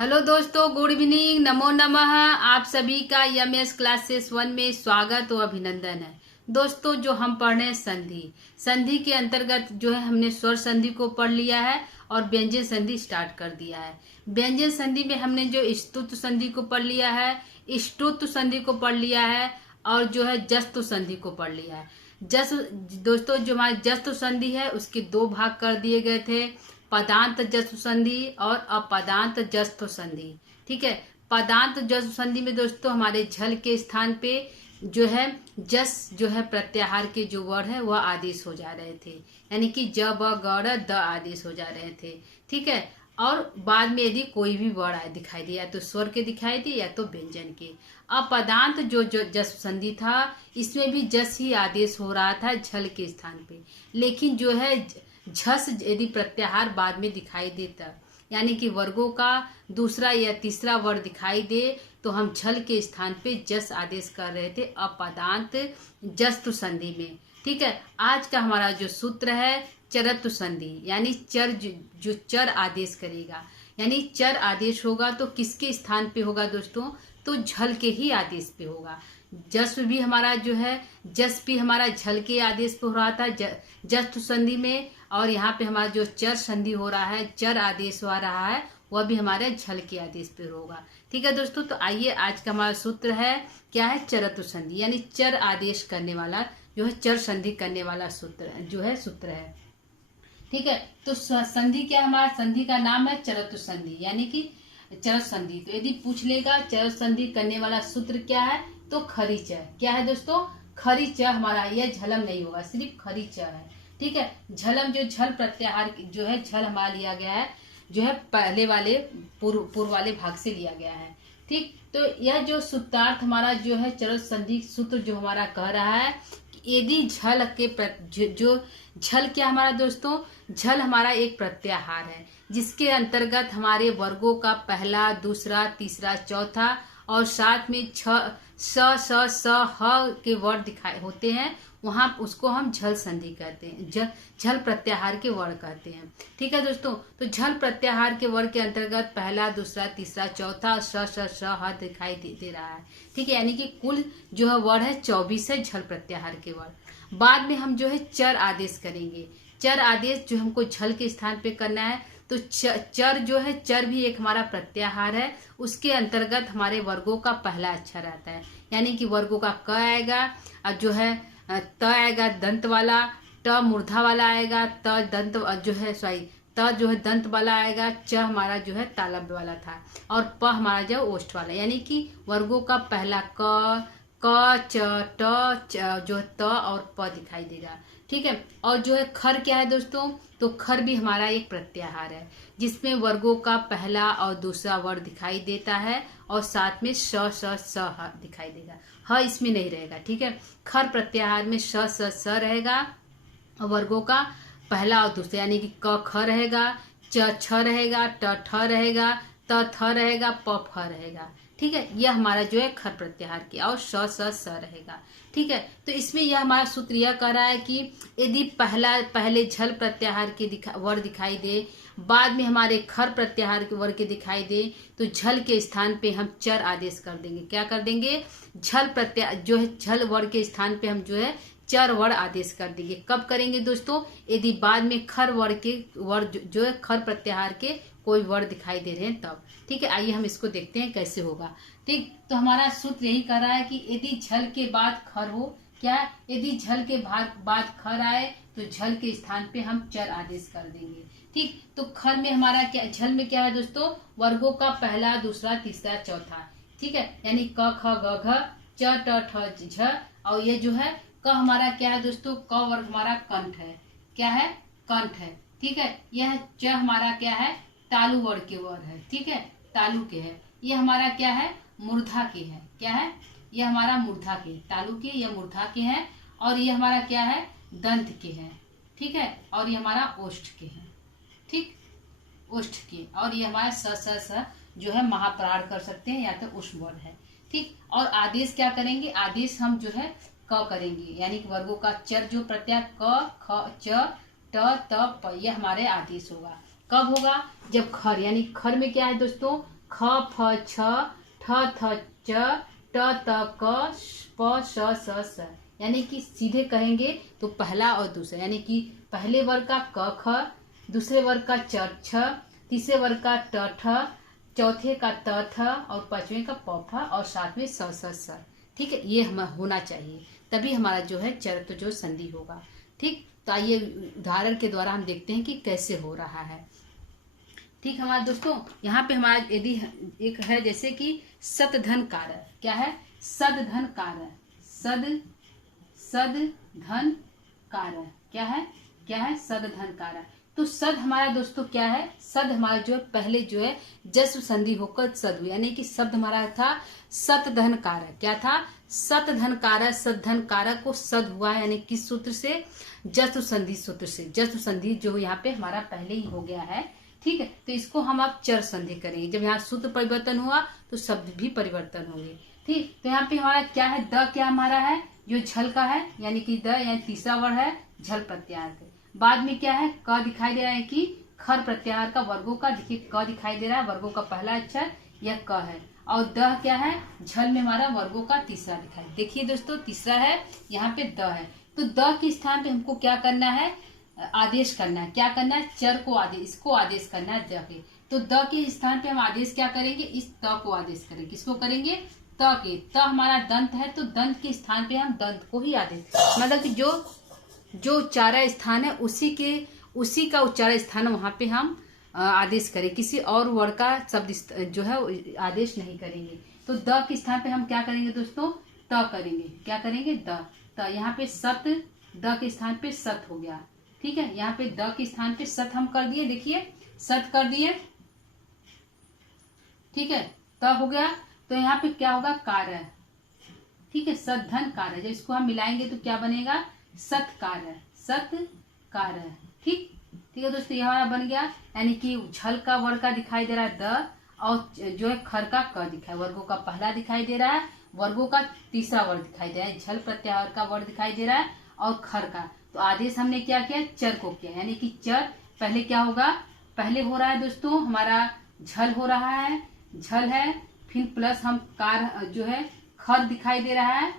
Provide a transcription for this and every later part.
Hello दोस्तों, good evening, नमो नमः। आप सभी का एमएस क्लासेस 1 में स्वागत और अभिनंदन है। दोस्तों, जो हम पढ़ रहे हैं संधि के अंतर्गत जो है हमने स्वर संधि को पढ़ लिया है और व्यंजन संधि स्टार्ट कर दिया है। व्यंजन संधि में हमने जो स्तुत संधि को पढ़ लिया है, इष्टुत संधि को पढ़ लिया है और जो है जस्तु संधि को पढ़ लिया है। दोस्तों, जो हमारी जस्तु संधि है उसके दो भाग कर दिए गए थे, पदांत जस्तु संधि और अपदांत जस्तु संधि। ठीक है, पदांत जस्तु संधि में दोस्तों हमारे झल के स्थान पे जो है जस जो है प्रत्याहार के जो वर्ड है वह आदेश हो जा रहे थे, यानी कि ज ब ग र द आदेश हो जा रहे थे। ठीक है, और बाद में यदि कोई भी वर्ड दिखाई दे, या तो स्वर के दिखाई दे या तो व्यंजन के। अपदांत जो जस संधि था इसमें भी जस ही आदेश हो रहा था झल के स्थान पे, लेकिन जो है झस यदि प्रत्याहार बाद में दिखाई देता, यानी कि वर्गों का दूसरा या तीसरा वर्ग दिखाई दे तो हम झल के स्थान पे जस आदेश कर रहे थे अपदांत जस्तु संधि में। ठीक है, आज का हमारा जो सूत्र है चरतु संधि, यानी चर जो चर आदेश करेगा, यानी चर आदेश होगा तो किसके स्थान पे होगा दोस्तों? तो झल के ही आदेश पे होगा। जस भी हमारा जो है जस भी हमारा झल के आदेश पे हो रहा था जस्तु संधि में, और यहाँ पे हमारा जो चर संधि हो रहा है, चर आदेश हो रहा है, वह भी हमारे झल के आदेश पे होगा। ठीक है दोस्तों, तो आइए आज का हमारा सूत्र है क्या है? चरतु संधि, यानी चर आदेश करने वाला जो है चर संधि करने वाला सूत्र है। ठीक है, तो संधि क्या, हमारा संधि का नाम है चरतु संधि, यानी कि चर संधि। तो यदि पूछ लेगा चर संधि करने वाला सूत्र क्या है, तो खरी च। क्या है दोस्तों? खरी च हमारा, यह झलम नहीं होगा, सिर्फ खरी च है। ठीक है, झलम जो झल प्रत्याहार जो है झल हमारा लिया गया है, जो है पहले वाले पूर्व वाले भाग से लिया गया है। ठीक, तो यह जो सूत्रार्थ हमारा जो है चर संधि सूत्र जो हमारा कह रहा है, यदि झल के जो झल क्या हमारा दोस्तों? झल हमारा एक प्रत्याहार है जिसके अंतर्गत हमारे वर्गों का पहला, दूसरा, तीसरा, चौथा और साथ में स ह के वर्ड दिखाए होते हैं, वहां उसको हम झल संधि कहते हैं, झल प्रत्याहार के वर्ड कहते हैं। ठीक है दोस्तों, तो झल प्रत्याहार के वर्ड के अंतर्गत पहला, दूसरा, तीसरा, चौथा स ह दिखाई दे रहा है। ठीक है, यानी कि कुल जो है वर्ड है 24 है झल प्रत्याहार के वर्ड। बाद में हम जो है चर आदेश करेंगे। चर आदेश जो हमको झल के स्थान पे करना है, तो चर जो है चर भी एक हमारा प्रत्याहार है, उसके अंतर्गत हमारे वर्गों का पहला अक्षर आता है, यानी कि वर्गों का क आएगा, और जो है त आएगा दंत वाला, ट मूर्धा वाला आएगा, त दंत जो है त जो है दंत वाला आएगा, च हमारा जो है तालव्य वाला था, और प हमारा जो है ओष्ठ वाला, यानी कि वर्गों का पहला क च ट जो है त और प दिखाई देगा। ठीक है, और जो है खर क्या है दोस्तों? तो खर भी हमारा एक प्रत्याहार है जिसमें वर्गों का पहला और दूसरा वर्ग दिखाई देता है और साथ में स ह दिखाई देगा, ह इसमें नहीं रहेगा। ठीक है, खर प्रत्याहार में स रहेगा और वर्गों का पहला और दूसरा, यानी कि क ख रहेगा, च छ रहेगा, ट ठ रहेगा, त थ रहेगा, प फ रहेगा। ठीक है, यह हमारा जो है खर प्रत्याहार की, और स रहेगा। ठीक है, तो इसमें यह हमारा सूत्र यह कह रहा है कि यदि पहले झल प्रत्याहार के वर्ड दिखाई दे, बाद में हमारे खर प्रत्याहार के वर्ग के दिखाई दे, तो झल के स्थान पे हम चर आदेश कर देंगे। क्या कर देंगे? झल प्रत्याहार जो है झल वर्ग के स्थान पे हम जो है चर वर्ड आदेश कर देंगे। कब करेंगे दोस्तों? यदि बाद में खर वर्ग जो है खर प्रत्याहार के कोई वर्ड दिखाई दे रहे हैं तब। ठीक है, आइए हम इसको देखते हैं कैसे होगा। ठीक, तो हमारा सूत्र यही कह रहा है कि यदि झल के बाद खर हो, क्या यदि झल के बाद खर आए तो झल के स्थान पे हम चर आदेश कर देंगे। ठीक, तो खर में हमारा क्या, झल में क्या है दोस्तों? वर्गों का पहला, दूसरा, तीसरा, चौथा। ठीक है, यानी क ख ग घ च ट ठ झ, और ये जो है क हमारा क्या है दोस्तों? क वर्ग हमारा कंठ है। क्या है? कंठ है। ठीक है, यह च हमारा क्या है? तालु वर्ग के वर्ड है। ठीक है, तालु के है। यह हमारा क्या है? मूर्धा के है। क्या है? यह हमारा मूर्धा के, तालु के या मूर्धा के है, और यह हमारा क्या है? दंत के है। ठीक है, और यह हमारा ओष्ठ के है। ठीक, ओष्ठ के, और यह हमारा स जो है महाप्राण कर सकते हैं या तो उष्म वर्ग है। ठीक, और आदेश क्या करेंगे? आदेश हम जो है क करेंगे, यानी कि वर्गों का चर जो प्रत्याय क ख च ट त प, यह हमारे आदेश होगा। कब होगा? जब खर, यानी खर में क्या है दोस्तों? ख फ छ ठ थ च ट त क प श स स। यानी कि सीधे कहेंगे तो पहला और दूसरा, यानी कि पहले वर्ग का क ख, दूसरे वर्ग का च छ, तीसरे वर्ग का ट ठ, चौथे का त थ और पांचवें का प फ और सातवें स स स। ठीक है, ये हम होना चाहिए, तभी हमारा जो है चरत्व जो संधि होगा। ठीक, तो आइए उदाहरण के द्वारा हम देखते हैं कि कैसे हो रहा है। ठीक हमारे दोस्तों, यहाँ पे हमारा यदि एक है जैसे कि सत धन कारक, क्या है? सद धन कारक, सद धन कारक, क्या है? क्या है? सद धन कारक। तो सद हमारा दोस्तों क्या है? सद हमारा जो है पहले जो है जस्व संधि होकर सद हुआ, यानी कि शब्द हमारा था सत धन कारक। क्या था? सत धन कारक, सद धन कारक को सद हुआ है, यानी किस सूत्र से? जस्व संधि सूत्र से। जस्व संधि जो यहाँ पे हमारा पहले ही हो गया है। ठीक है, तो इसको हम अब चर संधि करेंगे। जब यहाँ सूत्र परिवर्तन हुआ तो शब्द भी परिवर्तन होंगे। ठीक, तो यहाँ पे हमारा क्या है? द क्या हमारा है? जो झल का है, यानी कि द यानी तीसरा वर्ग है झल प्रत्याहार के। बाद में क्या है? क दिखाई दे रहा है कि खर प्रत्याहार का वर्गों का, देखिए क दिखाई दे रहा है, वर्गों का पहला अक्षर यह क है। और द क्या है? झल में हमारा वर्गों का तीसरा दिखाई, देखिए दोस्तों तीसरा है, यहाँ पे द है। तो द के स्थान पे हमको क्या करना है? आदेश करना है। क्या करना है? चर को आदेश, इसको आदेश करना है द के। तो द के स्थान पे हम आदेश क्या करेंगे? इस त को आदेश करेंगे। किसको करेंगे? त के। त हमारा दंत है, तो दंत के स्थान पे हम दंत को ही आदेश, मतलब कि जो उच्चारण स्थान है उसी का उच्चारण स्थान वहां पे हम आदेश करें, किसी और वर्ण का शब्द जो है आदेश नहीं करेंगे। तो द के स्थान पे हम क्या करेंगे दोस्तों? त करेंगे। क्या करेंगे? द। तो यहाँ पे सत, द के स्थान पे सत हो गया। ठीक है, यहाँ पे द के स्थान पे सत हम कर दिए, देखिए सत कर दिए। ठीक है, त हो गया। तो यहाँ पे क्या होगा? कार्य। ठीक है, सत धन कार्य, जब इसको हम मिलाएंगे तो क्या बनेगा? सत्कार, सत्कार। ठीक, ठीक है दोस्तों, ये हमारा बन गया, यानी कि झल का वर्ग का दिखाई दे रहा है द, और जो है खर का क दिखाई, वर्गों का पहला दिखाई दे रहा है, वर्गों का तीसरा वर्ग दिखाई दे रहा है, झल प्रत्याहार का वर्ग दिखाई दे रहा है और खर का। तो आदेश हमने क्या किया? चर को किया, यानी कि चर पहले क्या होगा? पहले हो रहा है दोस्तों हमारा झल हो रहा है, झल है, फिर प्लस हम कार जो है खर दिखाई दे रहा है,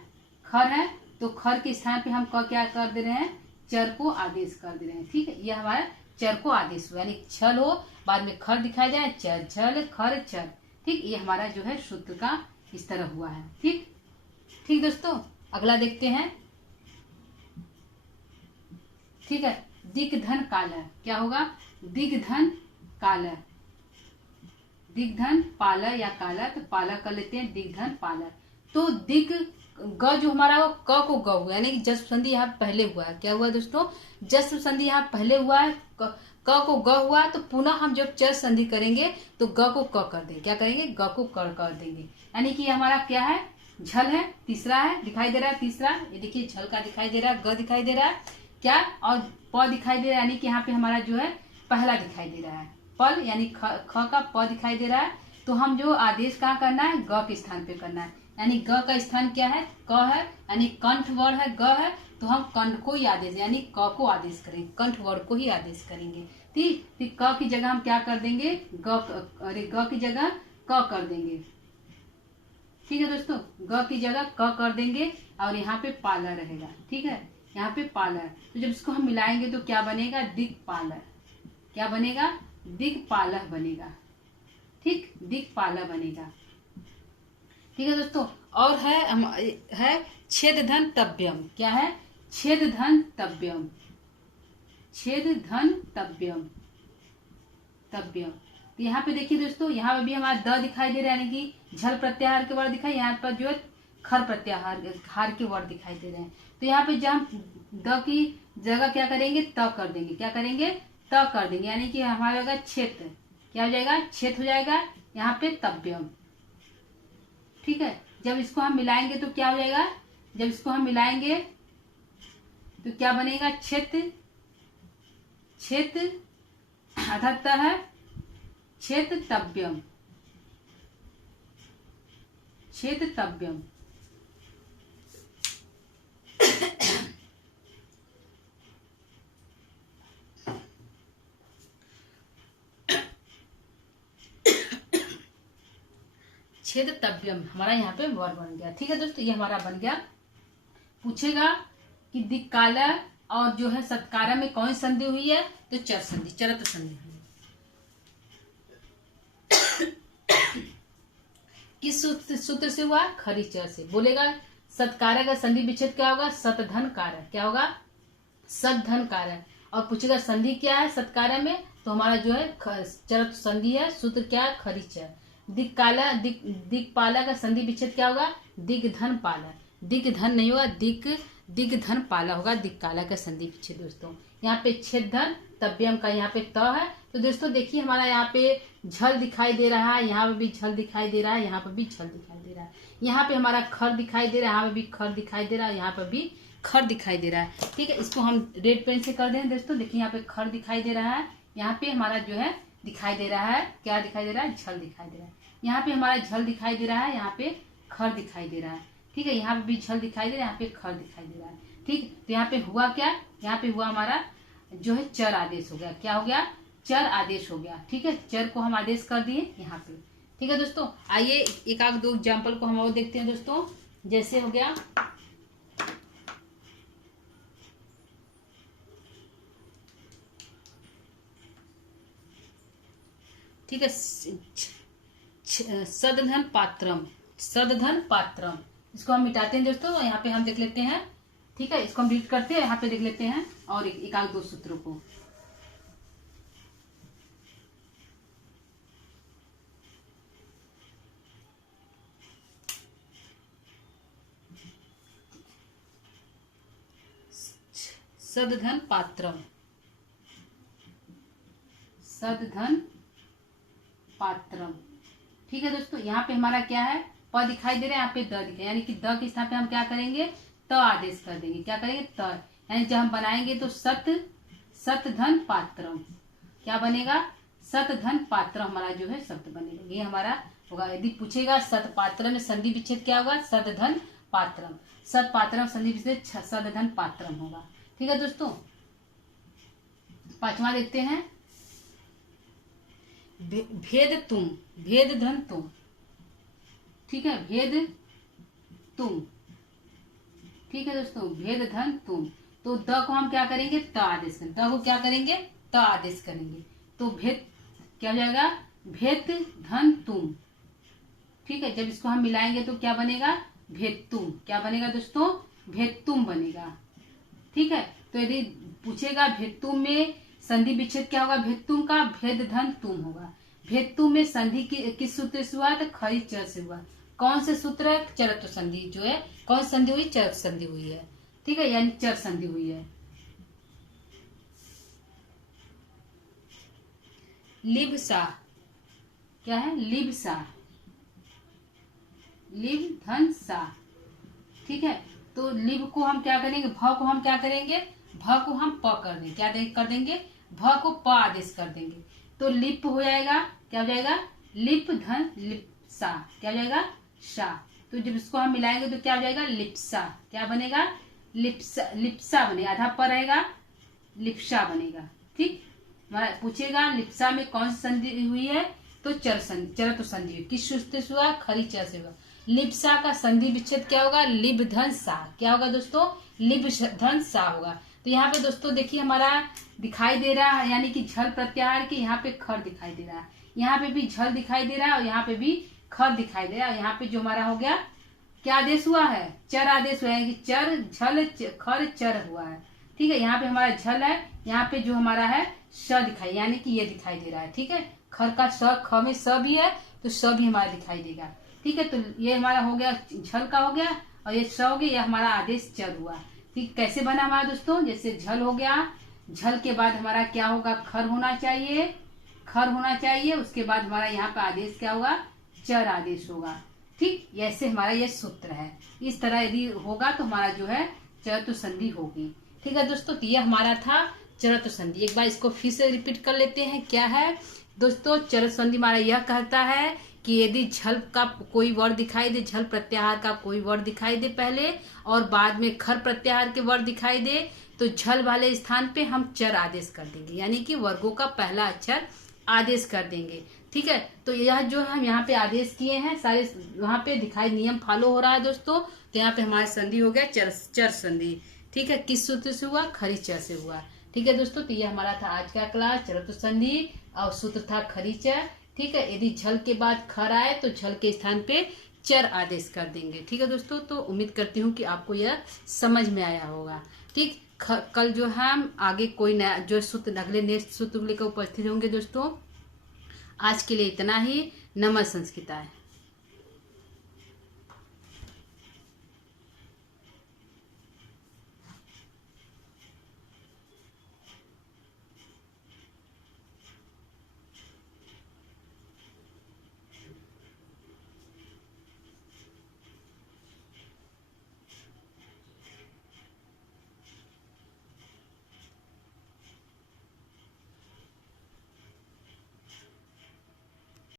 खर है, तो खर के स्थान पे हम क्या कर दे रहे हैं? चर को आदेश कर दे रहे हैं। ठीक है, यह हमारा चर को आदेश हुआ, यानी छल हो, बाद में खर दिखाई जाए, चर, झल, खर, चर। ठीक, ये हमारा जो है सूत्र का इस तरह हुआ है। ठीक, ठीक दोस्तों, अगला देखते हैं। ठीक है, दिग्धन कालर, क्या होगा? दिग्धन कालर, दिग्धन पालर या कालर, तो पालर कर लेते हैं, दिग्धन पालर। तो दिग ग जो हमारा वो क को ग हुआ, यानी कि जस्व संधि यहाँ पहले हुआ है। क्या हुआ दोस्तों? जस्व संधि यहाँ पहले हुआ है, क को ग हुआ, तो पुनः हम जब चर संधि करेंगे तो ग को क कर देंगे। क्या करेंगे? ग को कर देंगे, यानी कि हमारा क्या है? झल है, तीसरा है, दिखाई दे रहा है तीसरा, ये देखिए झल का दिखाई दे रहा है, ग दिखाई दे रहा है, क्या, और प दिखाई दे रहा है, यानी कि यहाँ पे हमारा जो है पहला दिखाई दे रहा है, पल, यानी ख का प दिखाई दे रहा है। तो हम जो आदेश कहाँ करना है? ग के स्थान पे करना है, यानी ग का स्थान क्या है? क है, यानी कंठ वर्ण है, ग है, तो हम कंठ को ही आदेश, यानी क को आदेश करेंगे, कंठ वर्ण को ही आदेश करेंगे। ठीक, तो क की जगह हम क्या कर देंगे? ग की जगह क कर देंगे। ठीक है दोस्तों, ग की जगह क कर देंगे, और यहाँ पे पालर रहेगा। ठीक है, यहाँ पे पालर, तो जब इसको हम मिलाएंगे तो क्या बनेगा? दिक्पालर। क्या बनेगा? दिक्पालर बनेगा। ठीक, दिक्पालर बनेगा। ठीक है दोस्तों, और है छेद धन तव्यम। क्या है? छेद धन तव्यम, छेद धन तव्यम, तव्यम। तो यहाँ पे देखिए दोस्तों, यहाँ पे भी हमारा द दिखाई दे रहा है, यानी कि झल प्रत्याहार के वर्ड दिखाई, यहाँ पर जो है खर प्रत्याहार हार के वर्ड दिखाई दे रहे हैं। तो यहाँ पे जब हम द की जगह क्या करेंगे? त कर देंगे। क्या करेंगे? त कर देंगे, यानी कि हमारा होगा क्षेत्र। क्या हो जाएगा? क्षेत्र हो जाएगा, यहाँ पे तव्यम। ठीक है, जब इसको हम मिलाएंगे तो क्या हो जाएगा? जब इसको हम मिलाएंगे तो क्या बनेगा? क्षेत्र, क्षेत्र अर्थात है क्षेत्र तव्यम, क्षेत्र तव्यम। छेद तव्यम हमारा यहाँ पे वर्ब बन गया। ठीक है दोस्तों, ये हमारा बन गया। पूछेगा कि दिक्काला और जो है सत्कारा में कौन संधि हुई है, तो चर संधि, चरत संधि हुई। किस सूत्र से हुआ, खरी चर से। बोलेगा सत्कारा का संधि विच्छेद क्या होगा, सतधन कारक। क्या होगा, सतधन कारक। और पूछेगा संधि क्या है सत्कारा में, तो हमारा जो है चरत संधि है। सूत्र क्या है, खरी चर। दिक्काला दिक्पाला का संधि विच्छेद क्या होगा, दिग्धन पाला। दिग्धन नहीं होगा, दिग्धन पाला होगा दिक्काला का संधि विच्छेद। दोस्तों यहाँ पे छेद धन तव्यम का यहाँ पे त है। तो दोस्तों देखिए हमारा यहाँ पे झल दिखाई दे रहा है, यहाँ पे भी झल दिखाई दे रहा है, यहाँ पे भी झल दिखाई दे रहा है, यहाँ पे हमारा खर दिखाई दे रहा है, यहाँ पे भी खर दिखाई दे रहा है, यहाँ पे भी खर दिखाई दे रहा है। ठीक है, इसको हम रेड पेन से कर दें दोस्तों। देखिए यहाँ पे खर दिखाई दे रहा है, यहाँ पे हमारा जो है दिखाई दे रहा है, क्या दिखाई दे रहा है, झल दिखाई दे रहा है। यहाँ पे हमारा झल दिखाई दे रहा है, यहाँ पे खर दिखाई दे रहा है। ठीक है, यहाँ पे भी झल दिखाई दे रहा है, यहाँ पे खर दिखाई दे रहा है। ठीक, तो यहाँ पे हुआ क्या, यहाँ पे हुआ हमारा जो है चर आदेश हो गया। क्या हो गया, चर आदेश हो गया। ठीक है, चर को हम आदेश कर दिए यहाँ पे। ठीक है दोस्तों, आइए एक आध दो एग्जाम्पल को हम और देखते हैं दोस्तों। जैसे हो गया ठीक है, सदधन पात्रम, सदधन पात्रम, इसको हम मिटाते हैं दोस्तों। यहाँ पे हम देख लेते हैं। ठीक है, इसको हम रीड करते हैं, यहाँ पे देख लेते हैं और एक आध दो सूत्रों को। सदधन पात्रम, सदधन पात्रम। ठीक है दोस्तों, यहाँ पे हमारा क्या है, प दिखाई दे रहा है, यहाँ पे द दिखाई, यानी कि द के स्थान पे हम क्या करेंगे, त आदेश कर देंगे। क्या करेंगे, त, यानी जब हम बनाएंगे तो सतधन पात्रम, क्या बनेगा, सतधन पात्र हमारा जो है शब्द बनेगा। ये हमारा होगा। यदि पूछेगा सत पात्र में संधि विच्छेद क्या होगा, सतधन पात्रम, सत पात्रम संधि विच्छेद सतधन पात्रम होगा। ठीक है दोस्तों, पांचवा देखते हैं, भेद तुम, भेद धन तुम। ठीक है, भेद तुम। ठीक है दोस्तों, भेद धन तुम। तो द को हम क्या करेंगे, त आदेश करेंगे। द को क्या करेंगे, त आदेश करेंगे। तो भेद क्या हो जाएगा, भेद धन तुम। ठीक है, जब इसको हम मिलाएंगे तो क्या बनेगा, भेद तुम। क्या बनेगा दोस्तों, भेद तुम बनेगा। ठीक है, तो यदि पूछेगा भेद तुम में संधि विच्छेद क्या होगा, भेद तुम का, भेद धन तुम होगा। भेद तुम में संधि किस सूत्र से हुआ, तो खरी चर से हुआ। कौन से सूत्र है, चरत्व संधि जो है, कौन संधि हुई, चर संधि हुई है। ठीक है, यानी चर संधि हुई है। लिब सा, क्या है, लिब सा, लिब धन सा। ठीक है, तो लिब को हम क्या करेंगे, भ को हम क्या करेंगे, भ को हम प कर देंगे। क्या कर देंगे, भ को प आदेश कर देंगे। तो लिप हो जाएगा, क्या हो जाएगा, लिप धन लिप्सा, क्या हो जाएगा, सा। तो जब इसको हम मिलाएंगे तो क्या हो जाएगा, लिप्सा। क्या बनेगा, लिप्सा, लिप्सा बनेगा, आधा पर रहेगा, लिप्सा बनेगा। ठीक, हमारा पूछेगा लिप्सा में कौन सी संधि हुई है, तो चर संधि, चरत्व संधि हुई। किस सूत्र से हुआ, खरी चर से हुआ। लिप्सा का संधि विच्छेद क्या होगा, लिब धन सा। क्या होगा दोस्तों, लिब धन सा होगा। तो यहाँ पे दोस्तों देखिए हमारा दिखाई दे रहा है, यानी कि झल प्रत्याहार के यहाँ पे खर दिखाई दे रहा है, यहाँ पे भी झल दिखाई दे रहा है और यहाँ पे भी खर दिखाई दे रहा है। यहाँ पे जो हमारा हो गया, क्या आदेश हुआ है, चर आदेश हुआ है कि चर झल खर चर हुआ है। ठीक है, यहाँ पे हमारा झल है, यहाँ पे जो हमारा है स दिखाई, यानी कि ये दिखाई दे रहा है। ठीक है, खर का स, ख में स भी है तो स भी हमारा दिखाई देगा। ठीक है, तो ये हमारा हो गया झल का हो गया और ये स हो गया, ये हमारा आदेश चर हुआ। ठीक, कैसे बना हमारा दोस्तों, जैसे झल हो गया, झल के बाद हमारा क्या होगा, खर होना चाहिए, खर होना चाहिए, उसके बाद हमारा यहाँ पे आदेश क्या होगा, चर आदेश होगा। ठीक, ऐसे हमारा ये सूत्र है। इस तरह यदि होगा तो हमारा जो है चरत्व संधि होगी। ठीक है दोस्तों, तो ये हमारा था चरत्व संधि। एक बार इसको फिर से रिपीट कर लेते हैं। क्या है दोस्तों, चरत्व संधि हमारा यह कहता है कि यदि झल का कोई वर्ड दिखाई दे, झल प्रत्याहार का कोई वर्ड दिखाई दे पहले और बाद में खर प्रत्याहार के वर्ड दिखाई दे, तो झल वाले स्थान पे हम चर आदेश कर देंगे, यानी कि वर्गों का पहला अक्षर आदेश कर देंगे। ठीक है, तो यह जो हम यहाँ पे आदेश किए हैं सारे वहां पे दिखाई, नियम फॉलो हो रहा है दोस्तों। तो यहाँ पे हमारा संधि हो गया चर संधि। ठीक है, किस सूत्र से हुआ? खरी च से हुआ। ठीक है दोस्तों, तो ये हमारा था आज का क्लास चरत्व संधि और सूत्र था खरी च। ठीक है, यदि झल के बाद खर आए तो झल के स्थान पे चर आदेश कर देंगे। ठीक है दोस्तों, तो उम्मीद करती हूँ कि आपको यह समझ में आया होगा। ठीक, कल जो हम आगे कोई नया जो सूत्र अगले नेक्स्ट सूत्र लेकर उपस्थित होंगे दोस्तों। आज के लिए इतना ही। नमः संस्कृताय।